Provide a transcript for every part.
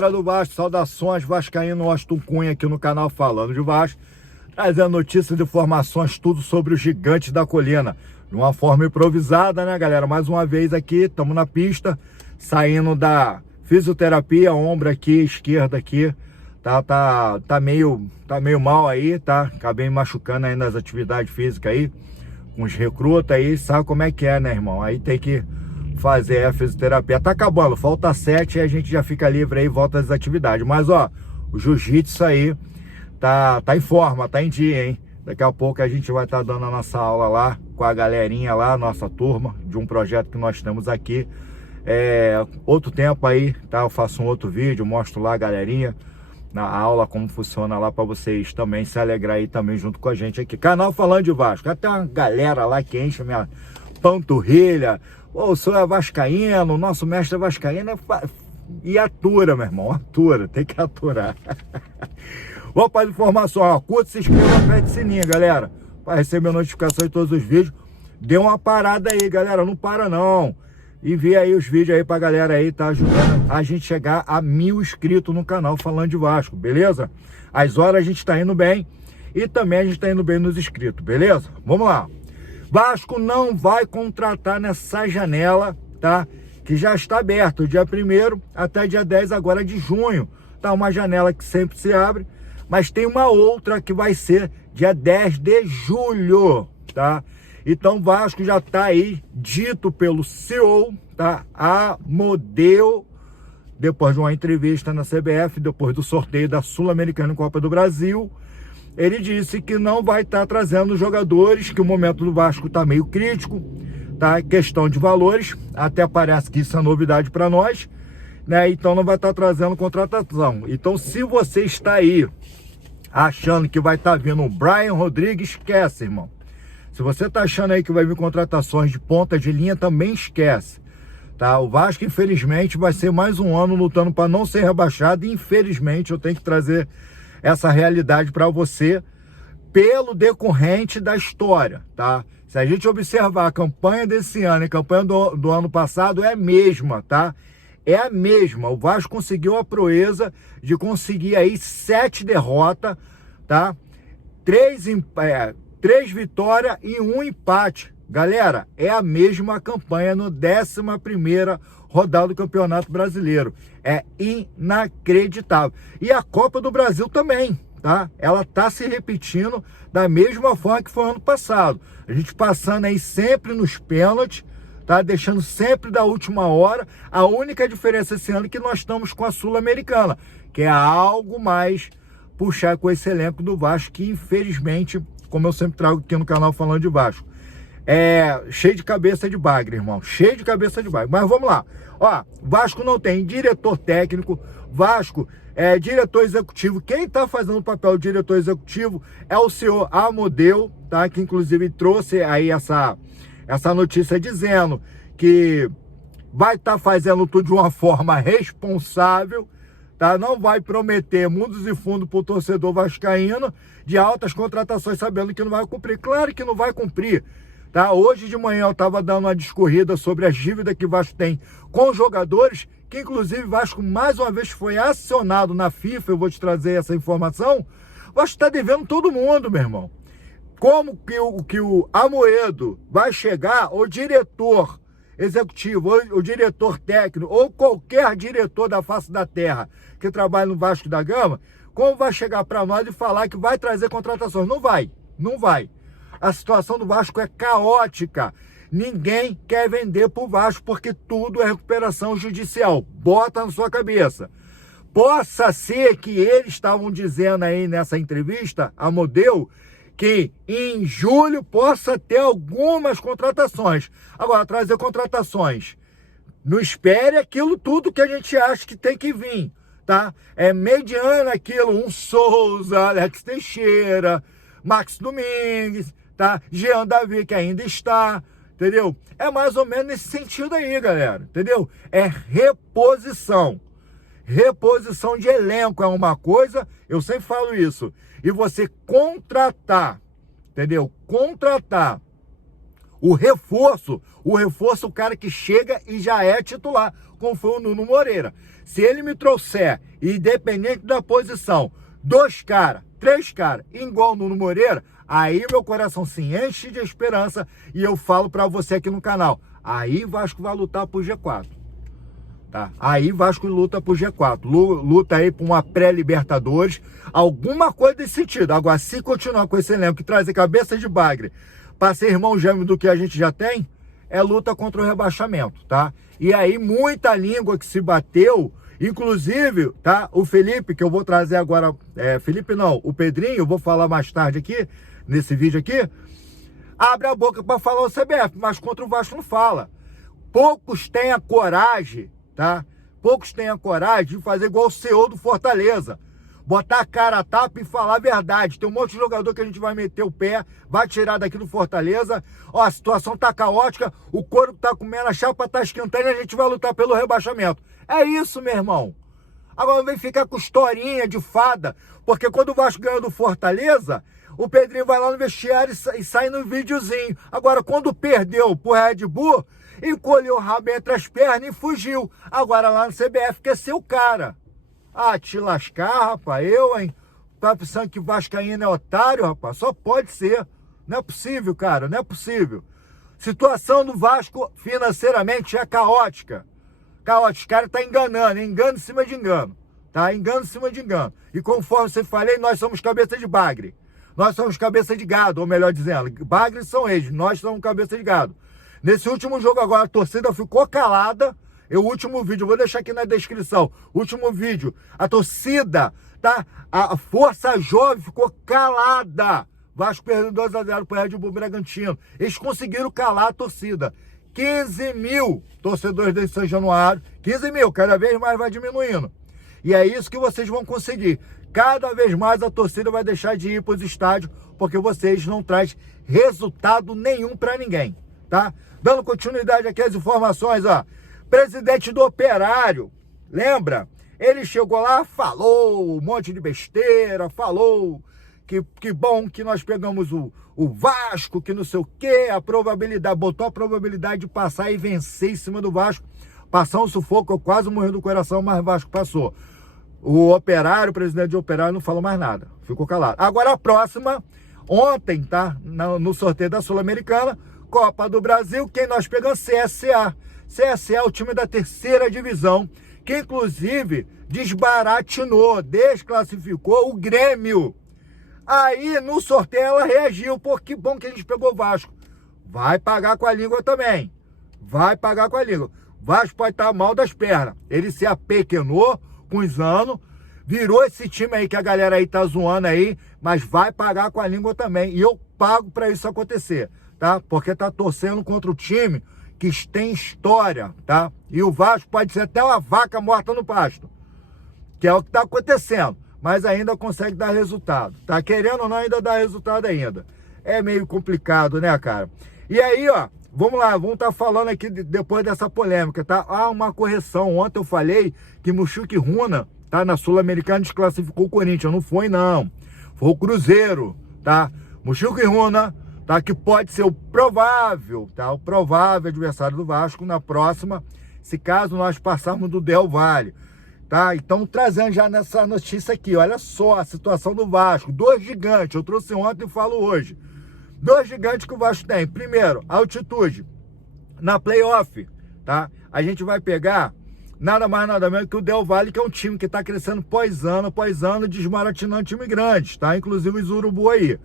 galera do Vasco, saudações vascaíno, Austin Cunha aqui no canal Falando de Vasco, trazendo notícias e informações, tudo sobre o gigante da colina, de uma forma improvisada, né, galera? Mais uma vez aqui, estamos na pista, saindo da fisioterapia, ombro aqui, esquerda aqui, tá meio mal aí, tá? Acabei me machucando aí nas atividades físicas aí, com os recrutas aí, sabe como é que é, né, irmão? Aí tem que fazer a fisioterapia. Tá acabando, falta 7 e a gente já fica livre aí e volta às atividades. Mas, ó, o jiu-jitsu aí tá em forma, tá em dia, hein? Daqui a pouco a gente vai estar dando a nossa aula lá com a galerinha lá, nossa turma, de um projeto que nós temos aqui. Outro tempo aí, tá? Eu faço um outro vídeo, mostro lá a galerinha na aula, como funciona lá para vocês também se alegrar aí também junto com a gente aqui. Canal Falando de Vasco. Até uma galera lá que enche a minha panturrilha. O senhor é vascaíno, o nosso mestre é vascaíno, e atura, meu irmão, atura, tem que aturar. Vamos para a informação, ó, curta, se inscreva, aperte o sininho, galera, para receber notificação de todos os vídeos. Dê uma parada aí, galera, não para não. Envia aí os vídeos aí pra galera aí, tá ajudando a gente chegar a 1000 inscritos no canal Falando de Vasco, beleza? As horas a gente tá indo bem e também a gente tá indo bem nos inscritos, beleza? Vamos lá. Vasco não vai contratar nessa janela, tá? Que já está aberta, o dia 1º até dia 10 agora de junho. Tá uma janela que sempre se abre, mas tem uma outra que vai ser dia 10 de julho, tá? Então Vasco já tá aí, dito pelo CEO, tá? Amodeu, depois de uma entrevista na CBF, depois do sorteio da Sul-Americana e Copa do Brasil, ele disse que não vai estar trazendo jogadores, que o momento do Vasco está meio crítico, tá? Questão de valores, até parece que isso é novidade para nós, né? Então não vai estar trazendo contratação. Então, se você está aí achando que vai estar vindo o Brian Rodrigues, esquece, irmão. Se você está achando aí que vai vir contratações de ponta de linha, também esquece, tá? O Vasco, infelizmente, vai ser mais um ano lutando para não ser rebaixado, e infelizmente eu tenho que trazer essa realidade para você pelo decorrente da história, tá? Se a gente observar a campanha desse ano e a campanha do ano passado, é a mesma, tá? É a mesma. O Vasco conseguiu a proeza de conseguir aí 7 derrotas, tá? 3 vitórias e 1 empate. Galera, é a mesma campanha no 11ª rodada do Campeonato Brasileiro. É inacreditável. E a Copa do Brasil também, tá? Ela tá se repetindo da mesma forma que foi ano passado. A gente passando aí sempre nos pênaltis, tá? Deixando sempre da última hora. A única diferença esse ano é que nós estamos com a Sul-Americana, que é algo mais puxar com esse elenco do Vasco, que infelizmente, como eu sempre trago aqui no canal Falando de Vasco, cheio de cabeça de bagre, irmão. Cheio de cabeça de bagre. Mas vamos lá. Ó, Vasco não tem diretor técnico. Vasco é diretor executivo. Quem tá fazendo o papel de diretor executivo é o senhor Amodeu, tá? Que inclusive trouxe aí essa notícia dizendo que vai estar fazendo tudo de uma forma responsável, tá? Não vai prometer mundos e fundos pro torcedor vascaíno de altas contratações, sabendo que não vai cumprir. Claro que não vai cumprir, tá? Hoje de manhã eu estava dando uma discorrida sobre as dívidas que o Vasco tem com jogadores, que inclusive o Vasco mais uma vez foi acionado na FIFA. Eu vou te trazer essa informação. O Vasco está devendo todo mundo, meu irmão. Como que o Amoedo vai chegar, o diretor executivo, ou o diretor técnico, ou qualquer diretor da face da terra que trabalha no Vasco da Gama, como vai chegar para nós e falar que vai trazer contratações? Não vai, não vai. A situação do Vasco é caótica. Ninguém quer vender pro Vasco porque tudo é recuperação judicial. Bota na sua cabeça. Possa ser que eles estavam dizendo aí nessa entrevista, Amodeu, que em julho possa ter algumas contratações. Agora, trazer contratações, não espere aquilo tudo que a gente acha que tem que vir, tá? É mediano aquilo, um Souza, Alex Teixeira, Max Domingues, tá? Jean Davi, que ainda está, entendeu? É mais ou menos nesse sentido aí, galera, entendeu? É reposição. Reposição de elenco é uma coisa, eu sempre falo isso. E você contratar, entendeu? Contratar O reforço, o cara que chega e já é titular, como foi o Nuno Moreira. Se ele me trouxer, independente da posição, 2 caras, 3 caras, igual o Nuno Moreira, aí meu coração se enche de esperança e eu falo pra você aqui no canal, aí Vasco vai lutar pro G4. Tá? Aí Vasco luta pro G4, luta aí por uma pré-Libertadores, alguma coisa desse sentido. Agora, se continuar com esse elenco que trazer cabeça de bagre para ser irmão gêmeo do que a gente já tem, é luta contra o rebaixamento, tá? E aí muita língua que se bateu, inclusive, tá? O Felipe, que eu vou trazer agora, Felipe não, o Pedrinho, eu vou falar mais tarde aqui, nesse vídeo aqui, abre a boca para falar o CBF, mas contra o Vasco não fala. Poucos têm a coragem, tá? Poucos têm a coragem de fazer igual o CEO do Fortaleza. Botar a cara a tapa e falar a verdade. Tem um monte de jogador que a gente vai meter o pé, vai tirar daqui do Fortaleza. Ó, a situação tá caótica, o corpo tá comendo, a chapa tá esquentando e a gente vai lutar pelo rebaixamento. É isso, meu irmão. Agora não vem ficar com historinha de fada, porque quando o Vasco ganhou do Fortaleza, o Pedrinho vai lá no vestiário e sai no videozinho. Agora, quando perdeu pro Red Bull, encolheu o rabo entre as pernas e fugiu. Agora lá no CBF quer ser o cara. Ah, te lascar, rapaz, hein? Tá pensando que vascaíno é otário, rapaz? Só pode ser. Não é possível, cara, não é possível. Situação do Vasco financeiramente é caótica. Caótica, os caras tá enganando, engano em cima de engano. Tá? Engano em cima de engano. E conforme você falei, nós somos cabeça de bagre. Nós somos cabeça de gado, ou melhor dizendo, bagres são eles, nós somos cabeça de gado. Nesse último jogo agora, a torcida ficou calada. O último vídeo, vou deixar aqui na descrição. O último vídeo, a torcida, tá? A Força Jovem ficou calada. Vasco perdeu 2-0 pro Red Bull Bragantino. Eles conseguiram calar a torcida. 15 mil torcedores de São Januário. 15 mil, cada vez mais vai diminuindo. E é isso que vocês vão conseguir. Cada vez mais a torcida vai deixar de ir para os estádios, porque vocês não trazem resultado nenhum para ninguém, tá? Dando continuidade aqui às informações, ó. Presidente do Operário, lembra? Ele chegou lá, falou um monte de besteira, falou que bom que nós pegamos o Vasco, que não sei o quê, a probabilidade, botou a probabilidade de passar e vencer em cima do Vasco, passar um sufoco, eu quase morri do coração, mas o Vasco passou. O Operário, o presidente do Operário não falou mais nada, ficou calado. Agora a próxima, ontem, tá? No sorteio da Sul-Americana, Copa do Brasil, quem nós pegamos? CSA. CSA é o time da 3ª divisão, que inclusive desbaratinou, desclassificou o Grêmio. Aí no sorteio ela reagiu, pô, que bom que a gente pegou o Vasco. Vai pagar com a língua também, vai pagar com a língua. Vasco pode estar mal das pernas, ele se apequenou com os anos, virou esse time aí que a galera aí tá zoando aí, mas vai pagar com a língua também, e eu pago para isso acontecer, tá? Porque tá torcendo contra o time que tem história, tá? E o Vasco pode ser até uma vaca morta no pasto, que é o que tá acontecendo, mas ainda consegue dar resultado, tá? Querendo ou não, ainda dá resultado ainda. É meio complicado, né, cara? E aí, ó, vamos lá, vamos estar falando aqui depois dessa polêmica, tá? Ah, uma correção, ontem eu falei que Mushuki Runa, tá? Na Sul-Americana desclassificou o Corinthians, não foi não, foi o Cruzeiro, tá? Mushuki Runa, tá? Que pode ser o provável, tá? O provável adversário do Vasco na próxima, se caso nós passarmos do Del Valle, tá? Então, trazendo já nessa notícia aqui, olha só a situação do Vasco, 2 gigantes, eu trouxe ontem e falo hoje. 2 gigantes que o Vasco tem. Primeiro, altitude. Na playoff, tá? A gente vai pegar nada mais, nada menos que o Del Valle, que é um time que tá crescendo após ano, desmaratinando time grande, tá? Inclusive os Urubu aí,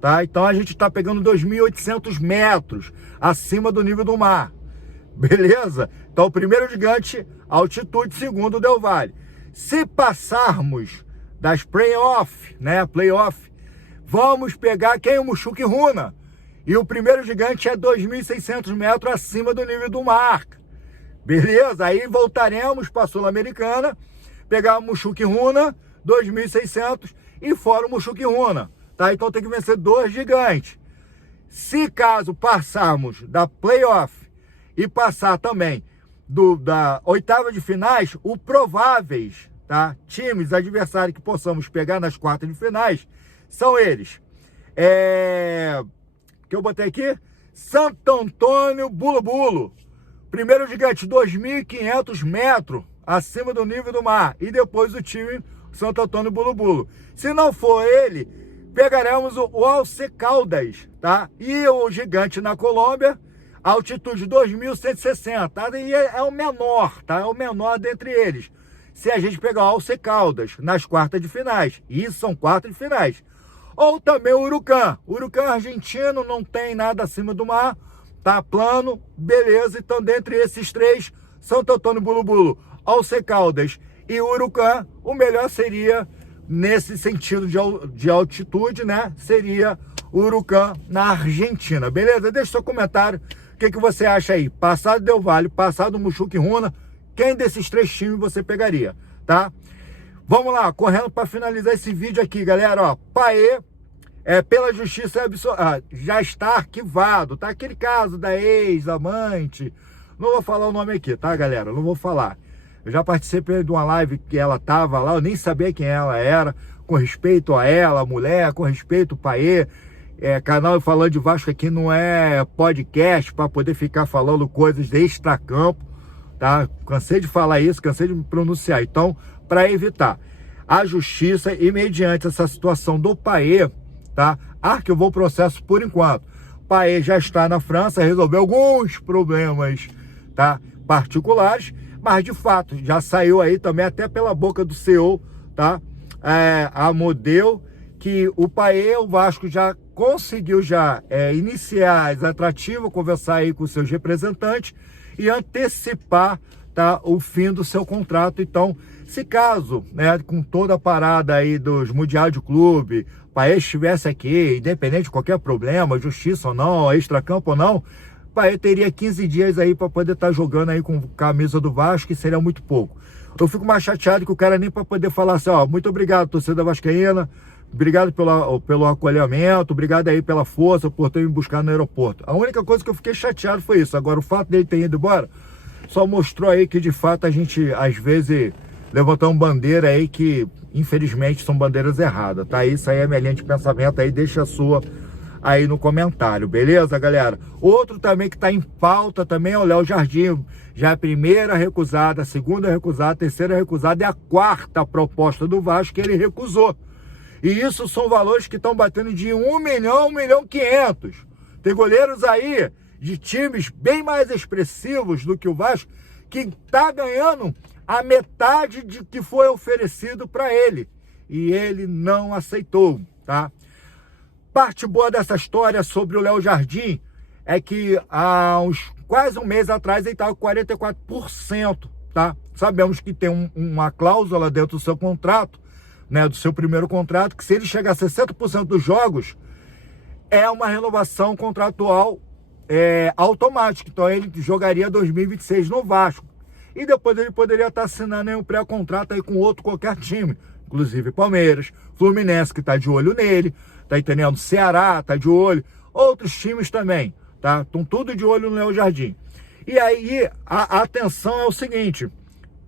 tá? Então a gente tá pegando 2.800 metros acima do nível do mar. Beleza? Então o primeiro gigante, altitude, segundo o Del Valle. Se passarmos das playoff, né? Playoff, vamos pegar quem? O Mushuki Runa. E o primeiro gigante é 2.600 metros acima do nível do mar. Beleza? Aí voltaremos para a Sul-Americana, pegar o Mushuki Runa, 2.600 e fora o Mushuki Runa. Tá? Então tem que vencer 2 gigantes. Se caso passarmos da playoff e passar também da oitava de finais, o prováveis, tá? Times adversários que possamos pegar nas quartas de finais são eles. Que eu botei aqui? Santo Antônio Bulu Bulu. Primeiro gigante, 2.500 metros acima do nível do mar. E depois o time Santo Antônio Bulu Bulu. Se não for ele, pegaremos o Alce Caldas, tá? E o gigante na Colômbia, altitude 2.160, tá? E é o menor, tá? É o menor dentre eles. Se a gente pegar o Alce Caldas nas quartas de finais, e isso são quartas de finais. Ou também o Urucã. O Urucã argentino não tem nada acima do mar, tá plano, beleza. Então, dentre esses três, Santo Antônio Bulu Bulu, Alce Caldas e Urucã, o melhor seria, nesse sentido de altitude, né? Seria o Urucã na Argentina, beleza? Deixa seu comentário, o que você acha aí? Passado Del Valle, passado Mushuc Runa, quem desses três times você pegaria, tá? Vamos lá, correndo para finalizar esse vídeo aqui, galera, ó, Paê, pela justiça já está arquivado, tá? Aquele caso da ex-amante, não vou falar o nome aqui, tá, galera? Não vou falar. Eu já participei de uma live que ela tava lá, eu nem sabia quem ela era, com respeito a ela, a mulher, com respeito ao Paê. Canal Falando de Vasco aqui não é podcast para poder ficar falando coisas de extracampo, tá? Cansei de falar isso, cansei de me pronunciar. Então, para evitar a justiça e mediante essa situação do Paê, tá? Arquivou o processo por enquanto. Paê já está na França, resolveu alguns problemas, tá? Particulares, mas de fato já saiu aí também até pela boca do CEO, tá? A modelo que o Paê, o Vasco já conseguiu iniciar as atrativas, conversar aí com seus representantes e antecipar, tá, o fim do seu contrato. Então, se caso, né, com toda a parada aí dos Mundial de Clube, o Paê estivesse aqui, independente de qualquer problema, justiça ou não, extracampo ou não, o Paê teria 15 dias aí para poder estar jogando aí com camisa do Vasco, que seria muito pouco. Eu fico mais chateado que o cara nem para poder falar assim, ó, muito obrigado, torcida vascaína, obrigado pelo acolhimento, obrigado aí pela força, por ter me buscado no aeroporto. A única coisa que eu fiquei chateado foi isso. Agora, o fato dele ter ido embora só mostrou aí que, de fato, a gente, às vezes, levantamos bandeira aí que, infelizmente, são bandeiras erradas, tá? Isso aí é minha linha de pensamento aí, deixa a sua aí no comentário, beleza, galera? Outro também que tá em pauta também é o Léo Jardim. Já a primeira recusada, a segunda recusada, a terceira recusada e a quarta proposta do Vasco que ele recusou. E isso são valores que estão batendo de 1 milhão, 1 milhão e 500. Tem goleiros aí de times bem mais expressivos do que o Vasco, que tá ganhando a metade de que foi oferecido para ele. E ele não aceitou, tá? Parte boa dessa história sobre o Léo Jardim é que há quase um mês atrás ele estava com 44%, tá? Sabemos que tem uma cláusula dentro do seu contrato, né, do seu primeiro contrato, que se ele chegar a 60% dos jogos, é uma renovação contratual automática. Então ele jogaria 2026 no Vasco. E depois ele poderia estar assinando aí um pré-contrato aí com outro qualquer time, inclusive Palmeiras, Fluminense, que está de olho nele, tá entendendo? Ceará tá de olho, outros times também, tá? Estão tudo de olho no Léo Jardim. E aí a atenção é o seguinte: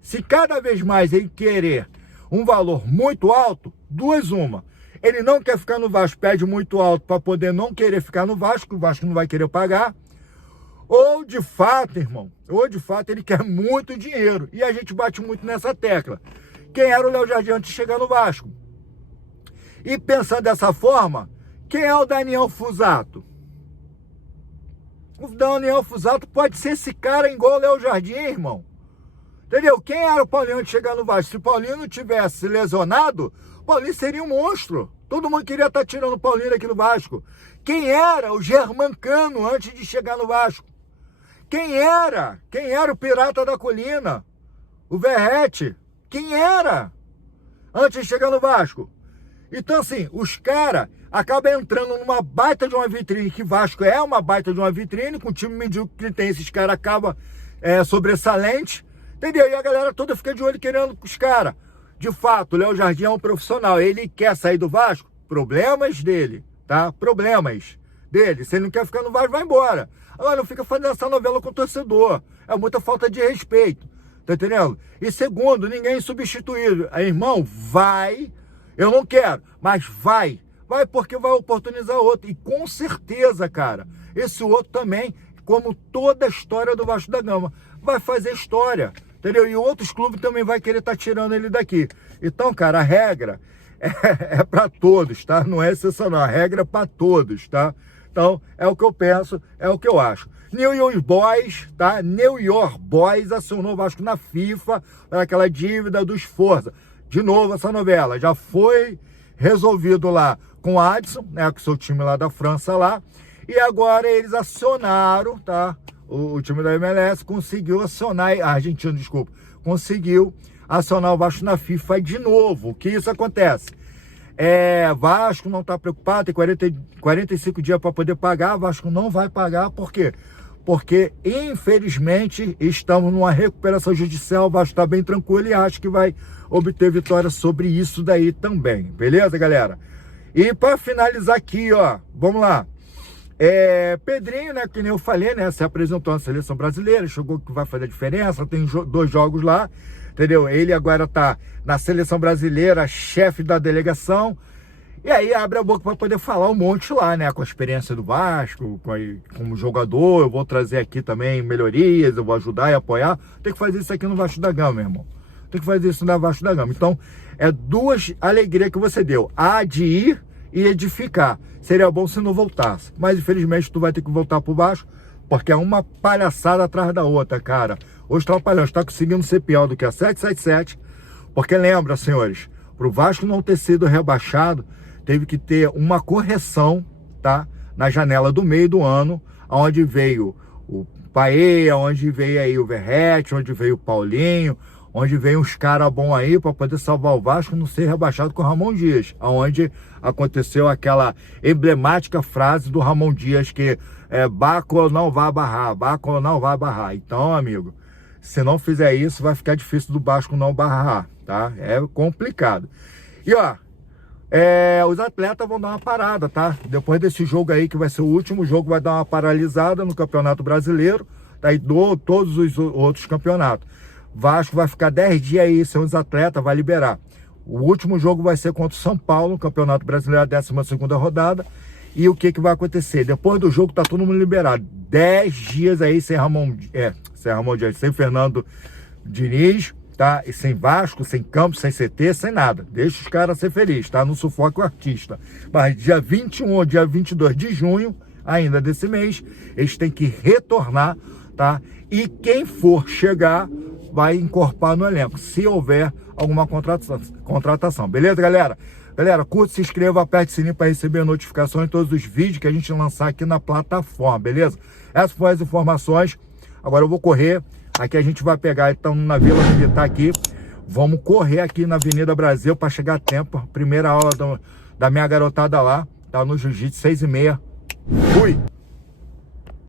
se cada vez mais ele querer um valor muito alto, duas uma. Ele não quer ficar no Vasco, pede muito alto para poder não querer ficar no Vasco, o Vasco não vai querer pagar. Ou de fato, irmão, ele quer muito dinheiro. E a gente bate muito nessa tecla. Quem era o Léo Jardim antes de chegar no Vasco? E pensando dessa forma, quem é o Daniel Fusato? O Daniel Fusato pode ser esse cara igual o Léo Jardim, irmão. Entendeu? Quem era o Paulinho antes de chegar no Vasco? Se o Paulinho não tivesse lesionado, o Paulinho seria um monstro. Todo mundo queria estar tirando o Paulinho aqui no Vasco. Quem era o Germancano antes de chegar no Vasco? Quem era? Quem era o Pirata da Colina? O Verrete? Quem era antes de chegar no Vasco? Então, assim, os caras acabam entrando numa baita de uma vitrine, que Vasco é uma baita de uma vitrine, com o time medíocre que tem, esses caras acabam sobressalente. Entendeu? E a galera toda fica de olho querendo os caras. De fato, o Léo Jardim é um profissional. Ele quer sair do Vasco? Problemas dele, tá? Problemas dele. Se ele não quer ficar no Vasco, vai embora. Agora, não fica fazendo essa novela com o torcedor. É muita falta de respeito. Tá entendendo? E segundo, ninguém é substituído. Aí, irmão, vai. Eu não quero, mas vai. Vai porque vai oportunizar outro. E com certeza, cara, esse outro também, como toda a história do Vasco da Gama, vai fazer história, entendeu? E outros clubes também vai querer estar tirando ele daqui. Então, cara, a regra é para todos, tá? Não é excecional, a regra é para todos, tá? Então, é o que eu penso, é o que eu acho. New York Boys, tá? New York Boys acionou o Vasco na FIFA para aquela dívida dos Forza. De novo, essa novela já foi resolvido lá com o Adson, né, com o seu time lá da França lá, e agora eles acionaram, tá? O time da MLS conseguiu acionar, a Argentina, desculpa, conseguiu acionar o Vasco na FIFA de novo. O que isso acontece? Vasco não está preocupado, tem 45 dias para poder pagar, Vasco não vai pagar, por quê? Porque, infelizmente, estamos numa recuperação judicial, o Vasco está bem tranquilo e acho que vai obter vitória sobre isso daí também, beleza, galera? E para finalizar aqui, ó, vamos lá. Pedrinho, né, que nem eu falei, né, se apresentou na seleção brasileira, chegou que vai fazer a diferença, tem 2 jogos lá, entendeu? Ele agora tá na seleção brasileira, chefe da delegação, e aí abre a boca para poder falar um monte lá, né, com a experiência do Vasco, como jogador, eu vou trazer aqui também melhorias, eu vou ajudar e apoiar, tem que fazer isso aqui no Vasco da Gama, meu irmão. Tem que fazer isso na Vasco da Gama. Então, 2 alegrias que você deu. A de ir e edificar. Seria bom se não voltasse. Mas, infelizmente, tu vai ter que voltar pro Vasco, porque é uma palhaçada atrás da outra, cara. Os Trapalhões estão conseguindo ser pior do que a 777, porque lembra, senhores, pro Vasco não ter sido rebaixado, teve que ter uma correção, tá? Na janela do meio do ano, onde veio o Paê, onde veio aí o Verrete, onde veio o Paulinho, onde vem uns caras bons aí para poder salvar o Vasco não ser rebaixado com o Ramon Dias, onde aconteceu aquela emblemática frase do Ramon Dias que Baco não vai barrar, Baco não vai barrar. Então, amigo, se não fizer isso, vai ficar difícil do Vasco não barrar, tá? É complicado. E ó, os atletas vão dar uma parada, tá? Depois desse jogo aí, que vai ser o último jogo, vai dar uma paralisada no Campeonato Brasileiro, tá? E todos os outros campeonatos. Vasco vai ficar 10 dias aí sem os atletas, vai liberar. O último jogo vai ser contra o São Paulo, no Campeonato Brasileiro, a 12ª rodada. E o que vai acontecer? Depois do jogo tá todo mundo liberado. 10 dias aí sem Dias, sem Fernando Diniz, tá? E sem Vasco, sem Campos, sem CT, sem nada. Deixa os caras ser felizes, tá? Não sufoca o artista. Mas dia 21 ou dia 22 de junho, ainda desse mês, eles têm que retornar, tá? E quem for chegar vai incorporar no elenco, se houver alguma contratação. Beleza, galera? Galera, curta, se inscreva, aperte o sininho para receber notificações de todos os vídeos que a gente lançar aqui na plataforma, beleza? Essas foram as informações. Agora eu vou correr. Aqui a gente vai pegar, então, na Vila Militar aqui. Vamos correr aqui na Avenida Brasil para chegar a tempo. Primeira aula da minha garotada lá, tá no Jiu-Jitsu, 6h30. Fui!